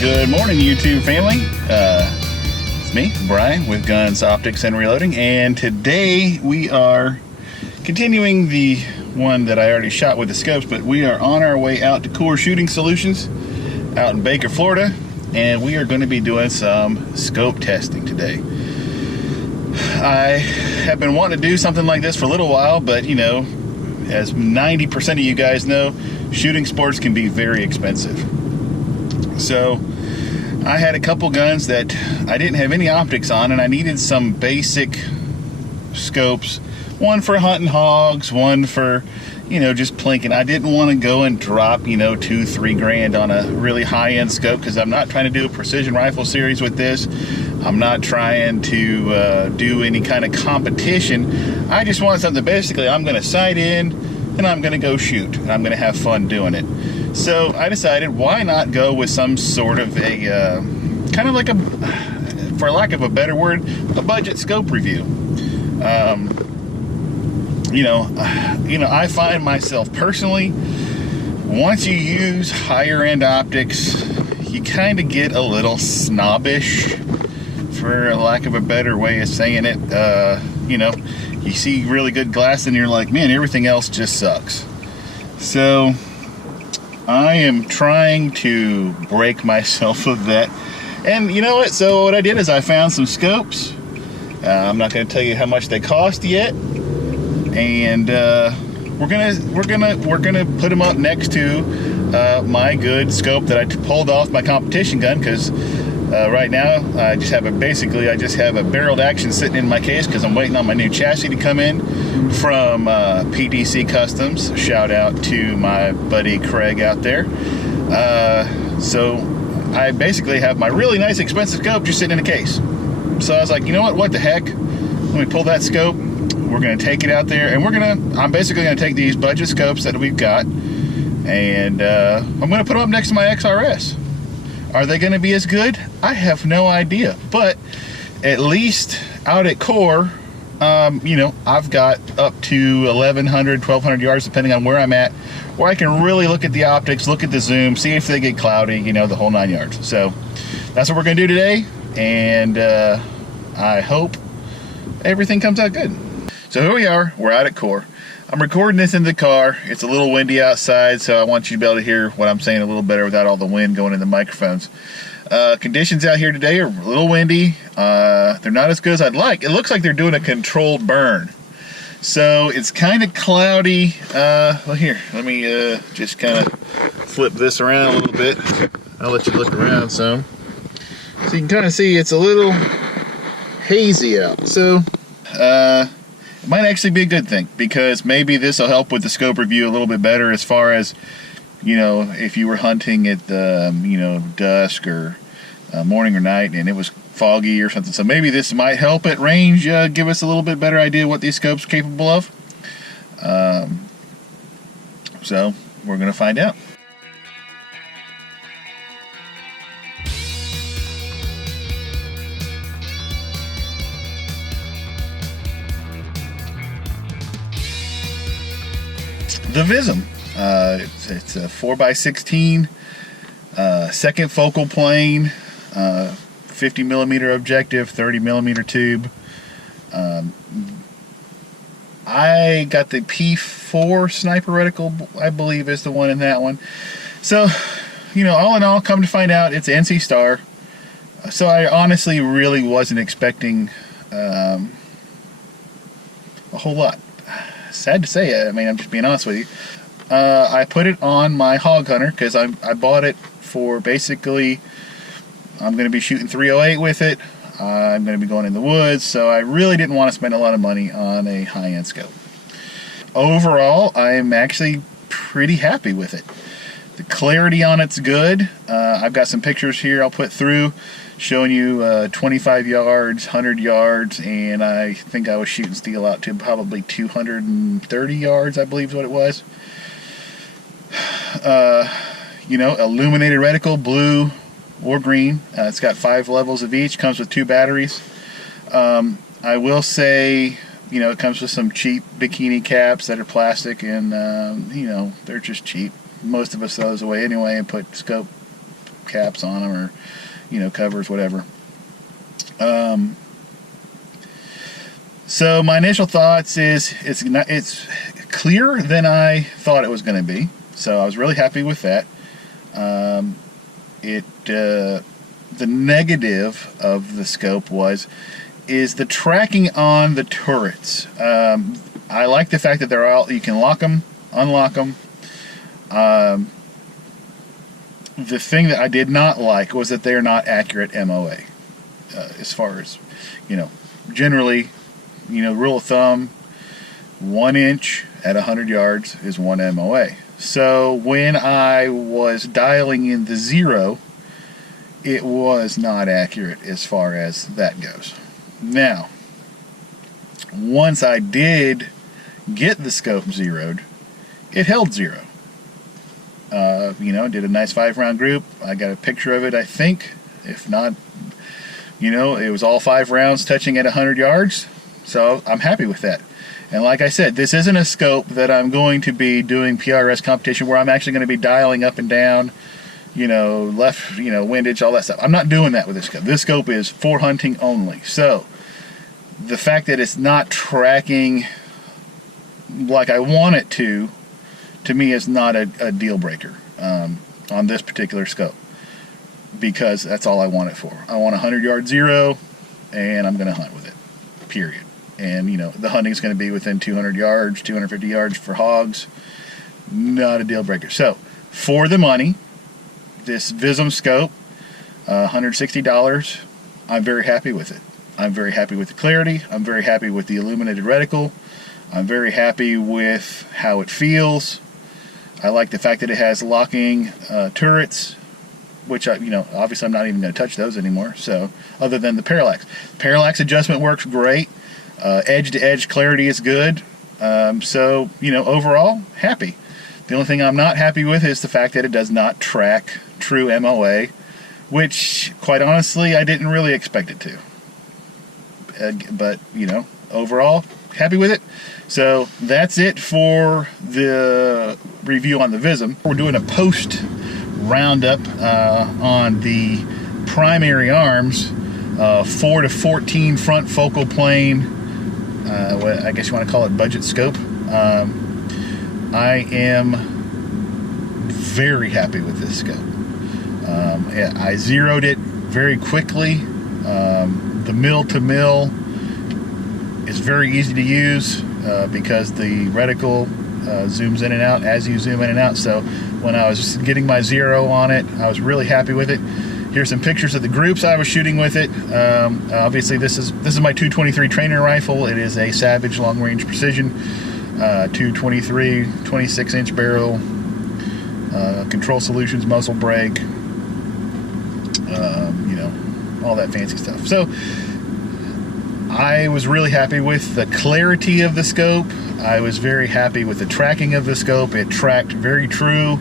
Good morning, YouTube family. It's me, Brian, with Guns, Optics, and Reloading, and today we are continuing the one that I already shot with the scopes, but we are on our way out to Core Shooting Solutions out in Baker, Florida, and we are going to be doing some scope testing today. I have been wanting to do something like this for a little while, but you know, as 90% of you guys know, shooting sports can be very expensive. So I had a couple guns that I didn't have any optics on, and I needed some basic scopes. One for hunting hogs, one for, you know, just plinking. I didn't want to go and drop, you know, $2-3 grand on a really high-end scope, because I'm not trying to do a precision rifle series with this. I'm not trying to do any kind of competition. I just want something basically I'm going to sight in and I'm going to go shoot, and I'm going to have fun doing it. So I decided, why not go with some sort of a kind of like a, for lack of a better word, a budget scope review. I find myself personally, once you use higher end optics, you kind of get a little snobbish, for lack of a better way of saying it. You see really good glass and you're like, man, everything else just sucks. So I am trying to break myself of that. And you know what? So what I did is I found some scopes. I'm not going to tell you how much they cost yet. And we're gonna put them up next to my good scope that I pulled off my competition gun, because right now I just have a barreled action sitting in my case because I'm waiting on my new chassis to come in from PDC Customs. Shout out to my buddy Craig out there. So I basically have my really nice expensive scope just sitting in a case. So I was like, you know what the heck? Let me pull that scope. We're going to take it out there, and I'm basically going to take these budget scopes that we've got, and I'm going to put them up next to my XRS. Are they going to be as good? I have no idea, but at least out at Core, I've got up to 1,100, 1,200 yards, depending on where I'm at, where I can really look at the optics, look at the zoom, see if they get cloudy, the whole 9 yards. So that's what we're going to do today, and I hope everything comes out good. So here we are, we're out at Core. I'm recording this in the car. It's a little windy outside, so I want you to be able to hear what I'm saying a little better without all the wind going in the microphones. Conditions out here today are a little windy. They're not as good as I'd like. It looks like they're doing a controlled burn. So it's kind of cloudy. Well, here, let me just kind of flip this around a little bit. I'll let you look around some. So you can kind of see it's a little hazy out. So, it might actually be a good thing, because maybe this will help with the scope review a little bit better, as far as, if you were hunting at dusk or morning or night and it was foggy or something. So maybe this might help at range give us a little bit better idea what these scopes are capable of. So we're going to find out. The VISM. It's a 4x16 second focal plane, 50 millimeter objective, 30 millimeter tube. I got the P4 sniper reticle, I believe is the one in that one. So, all in all, come to find out, it's NC Star. So I honestly really wasn't expecting a whole lot. Sad to say, I'm just being honest with you. I put it on my hog hunter because I bought it for basically, I'm going to be shooting 308 with it. I'm going to be going in the woods, so I really didn't want to spend a lot of money on a high-end scope. Overall, I'm actually pretty happy with it. The clarity on it's good. I've got some pictures here I'll put through showing you 25 yards, 100 yards, and I think I was shooting steel out to probably 230 yards, I believe is what it was. Illuminated reticle, blue or green. It's got 5 levels of each, comes with 2 batteries. I will say, it comes with some cheap bikini caps that are plastic, and, they're just cheap. Most of us throw those away anyway and put scope caps on them, or covers, whatever. So my initial thoughts is it's clearer than I thought it was going to be. So I was really happy with that. The negative of the scope is the tracking on the turrets. I like the fact that you can lock them, unlock them. The thing that I did not like was that they're not accurate MOA. As far as, generally, rule of thumb, 1 inch at 100 yards is 1 MOA. So when I was dialing in the 0, it was not accurate as far as that goes. Now, once I did get the scope zeroed, it held 0. Did a nice 5-round group. I got a picture of it, I think. If not, it was all 5 rounds touching at 100 yards. So I'm happy with that. And like I said, this isn't a scope that I'm going to be doing PRS competition where I'm actually going to be dialing up and down, left, windage, all that stuff. I'm not doing that with this scope. This scope is for hunting only. So the fact that it's not tracking like I want it to me is not a deal breaker on this particular scope, because that's all I want it for. I want a 100-yard 0, and I'm going to hunt with it, period. And, the hunting is going to be within 200 yards, 250 yards for hogs. Not a deal breaker. So, for the money, this VISM scope, $160, I'm very happy with it. I'm very happy with the clarity. I'm very happy with the illuminated reticle. I'm very happy with how it feels. I like the fact that it has locking turrets, which obviously I'm not even going to touch those anymore. So, other than the parallax. Parallax adjustment works great. Edge-to-edge clarity is good. So, overall, happy. The only thing I'm not happy with is the fact that it does not track true MOA, which, quite honestly, I didn't really expect it to. But, overall, happy with it. So, that's it for the review on the VISM. We're doing a post roundup on the primary arms, 4-14 front focal plane. I guess you want to call it budget scope. I am very happy with this scope. I zeroed it very quickly. The mill to mill is very easy to use because the reticle zooms in and out as you zoom in and out. So when I was getting my 0 on it, I was really happy with it. Here's some pictures of the groups I was shooting with it. Obviously, this is my 223 trainer rifle. It is a Savage long range precision 223 26-inch barrel, control solutions, muzzle brake, all that fancy stuff. So I was really happy with the clarity of the scope. I was very happy with the tracking of the scope. It tracked very true.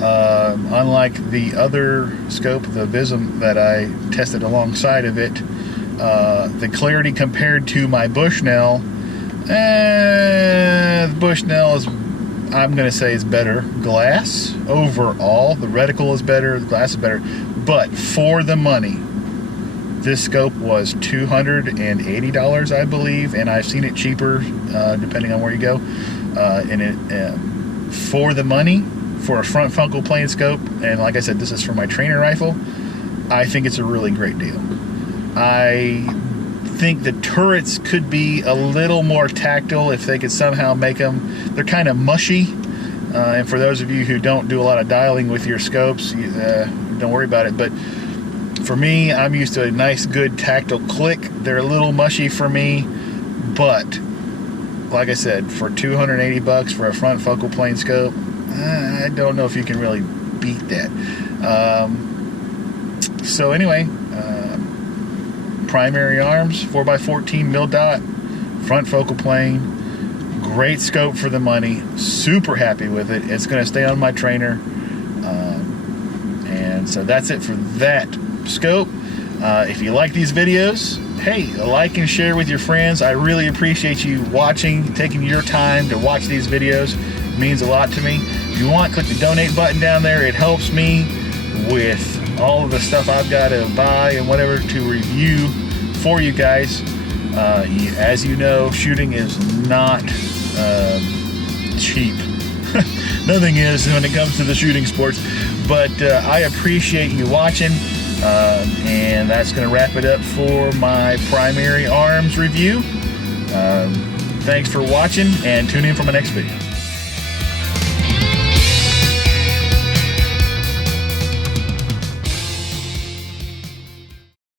Unlike the other scope, the VISM that I tested alongside of it, the clarity compared to my Bushnell, the Bushnell is, I'm going to say, is better. Glass overall, the reticle is better, the glass is better, but for the money, this scope was $280, I believe, and I've seen it cheaper depending on where you go. For the money, for a front focal plane scope, and like I said, this is for my trainer rifle, I think it's a really great deal. I think the turrets could be a little more tactile if they could somehow make them. They're kind of mushy, and for those of you who don't do a lot of dialing with your scopes, don't worry about it, but for me, I'm used to a nice, good tactile click. They're a little mushy for me, but like I said, for $280 for a front focal plane scope, I don't know if you can really beat that. So anyway, primary arms, 4x14 mil dot, front focal plane, great scope for the money, super happy with it. It's going to stay on my trainer. And so that's it for that scope. If you like these videos, hey, like and share with your friends. I really appreciate you watching, taking your time to watch these videos. It means a lot to me. If you want, click the donate button down there. It helps me with all of the stuff I've got to buy and whatever to review for you guys. As you know, shooting is not cheap. Nothing is when it comes to the shooting sports. But I appreciate you watching, and that's going to wrap it up for my primary arms review. Thanks for watching, and tune in for my next video.